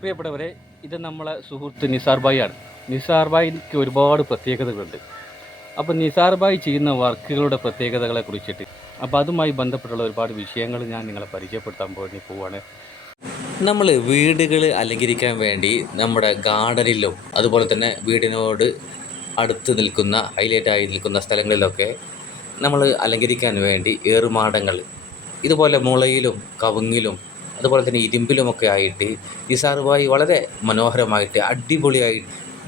പ്രിയപ്പെട്ടവരെ, ഇത് നമ്മളെ സുഹൃത്ത് നിസാർ ഭായി ആണ്. നിസാർ ഭായിക്ക് ഒരുപാട് പ്രത്യേകതകളുണ്ട്. അപ്പോൾ നിസാർ ഭായി ചെയ്യുന്ന വർക്കുകളുടെ പ്രത്യേകതകളെ കുറിച്ചിട്ട് അപ്പോൾ അതുമായി ബന്ധപ്പെട്ടുള്ള ഒരുപാട് വിഷയങ്ങൾ ഞാൻ നിങ്ങളെ പരിചയപ്പെടുത്താൻ വേണ്ടി പോവുകയാണ്. നമ്മൾ വീടുകൾ അലങ്കരിക്കാൻ വേണ്ടി നമ്മുടെ ഗാർഡനിലും അതുപോലെ തന്നെ വീടിനോട് അടുത്ത് നിൽക്കുന്ന ഹൈലൈറ്റായി നിൽക്കുന്ന സ്ഥലങ്ങളിലൊക്കെ നമ്മൾ അലങ്കരിക്കാൻ വേണ്ടി ഏറുമാടങ്ങൾ ഇതുപോലെ മുളയിലും കവുങ്ങിലും അതുപോലെ തന്നെ ഇരുമ്പിലുമൊക്കെ ആയിട്ട് നിസാറുമായി വളരെ മനോഹരമായിട്ട് അടിപൊളിയായി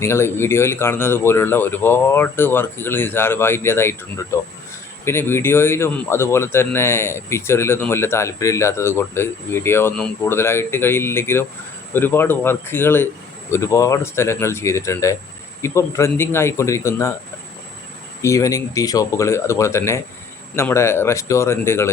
നിങ്ങൾ വീഡിയോയിൽ കാണുന്നത് പോലുള്ള ഒരുപാട് വർക്കുകൾ നിസാറുബായിൻ്റേതായിട്ടുണ്ട് കേട്ടോ. പിന്നെ വീഡിയോയിലും അതുപോലെ തന്നെ പിക്ചറിലൊന്നും വലിയ താല്പര്യമില്ലാത്തത് കൊണ്ട് വീഡിയോ ഒന്നും കൂടുതലായിട്ട് കഴിയില്ലെങ്കിലും ഒരുപാട് വർക്കുകൾ ഒരുപാട് സ്ഥലങ്ങൾ ചെയ്തിട്ടുണ്ട്. ഇപ്പം ട്രെൻഡിങ് ആയിക്കൊണ്ടിരിക്കുന്ന ഈവനിങ് ടീ ഷോപ്പുകൾ അതുപോലെ തന്നെ നമ്മുടെ റെസ്റ്റോറൻറ്റുകൾ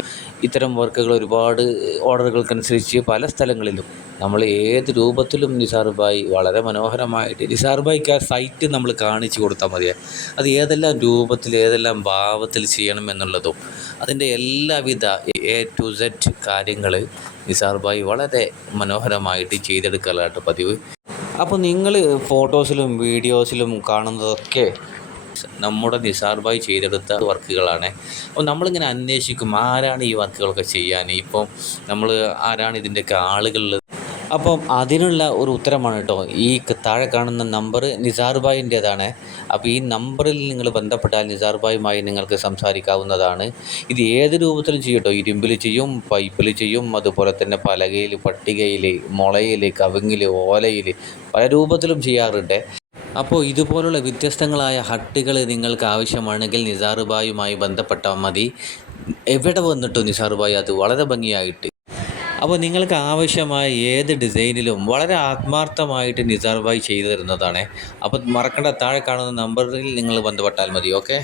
ഇത്തരം വർക്കുകൾ ഒരുപാട് ഓർഡറുകൾക്കനുസരിച്ച് പല സ്ഥലങ്ങളിലും നമ്മൾ ഏത് രൂപത്തിലും നിസാറുബായി വളരെ മനോഹരമായിട്ട് നിസാറുബായിക്ക് ആ സൈറ്റ് നമ്മൾ കാണിച്ചു കൊടുത്താൽ മതിയാണ്. അത് ഏതെല്ലാം രൂപത്തിൽ ഏതെല്ലാം ഭാവത്തിൽ ചെയ്യണം എന്നുള്ളതും അതിൻ്റെ എല്ലാവിധ A to Z കാര്യങ്ങൾ നിസാറുബായി വളരെ മനോഹരമായിട്ട് ചെയ്തെടുക്കലായിട്ട് പതിവ്. അപ്പോൾ നിങ്ങൾ ഫോട്ടോസിലും വീഡിയോസിലും കാണുന്നതൊക്കെ നമ്മുടെ നിസാർ ഭായി ചെയ്തെടുത്ത വർക്കുകളാണ്. അപ്പോൾ നമ്മളിങ്ങനെ അന്വേഷിക്കും ആരാണ് ഈ വർക്കുകളൊക്കെ ചെയ്യാൻ, ഇപ്പം നമ്മൾ ആരാണ് ഇതിൻ്റെയൊക്കെ ആളുകളിൽ. അപ്പം അതിനുള്ള ഒരു ഉത്തരമാണ് കേട്ടോ ഈ താഴെ കാണുന്ന നമ്പർ നിസാർ ഭായിൻ്റേതാണ്. അപ്പോൾ ഈ നമ്പറിൽ നിങ്ങൾ ബന്ധപ്പെട്ടാൽ നിസാർ ഭായുമായി നിങ്ങൾക്ക് സംസാരിക്കാവുന്നതാണ്. ഇത് ഏത് രൂപത്തിലും ചെയ്യും കേട്ടോ. ഇരുമ്പിൽ ചെയ്യും, പൈപ്പിൽ ചെയ്യും, അതുപോലെ തന്നെ പലകയിൽ, പട്ടികയിൽ, മുളയിൽ, കവുങ്ങിൽ, ഓലയിൽ പല രൂപത്തിലും ചെയ്യാറുണ്ട്. അപ്പോൾ ഇതുപോലുള്ള വ്യത്യസ്തങ്ങളായ ഹട്ടുകൾ നിങ്ങൾക്ക് ആവശ്യമാണെങ്കിൽ നിസാറുബായുമായി ബന്ധപ്പെട്ടാൽ മതി. എവിടെ വന്നിട്ടും നിസാറുബായി അത് വളരെ ഭംഗിയായിട്ട്. അപ്പോൾ നിങ്ങൾക്ക് ആവശ്യമായ ഏത് ഡിസൈനിലും വളരെ ആത്മാർത്ഥമായിട്ട് നിസാറുബായി ചെയ്തു തരുന്നതാണ്. അപ്പോൾ മറക്കേണ്ട, താഴെ കാണുന്ന നമ്പറിൽ നിങ്ങൾ ബന്ധപ്പെട്ടാൽ മതി. ഓക്കെ.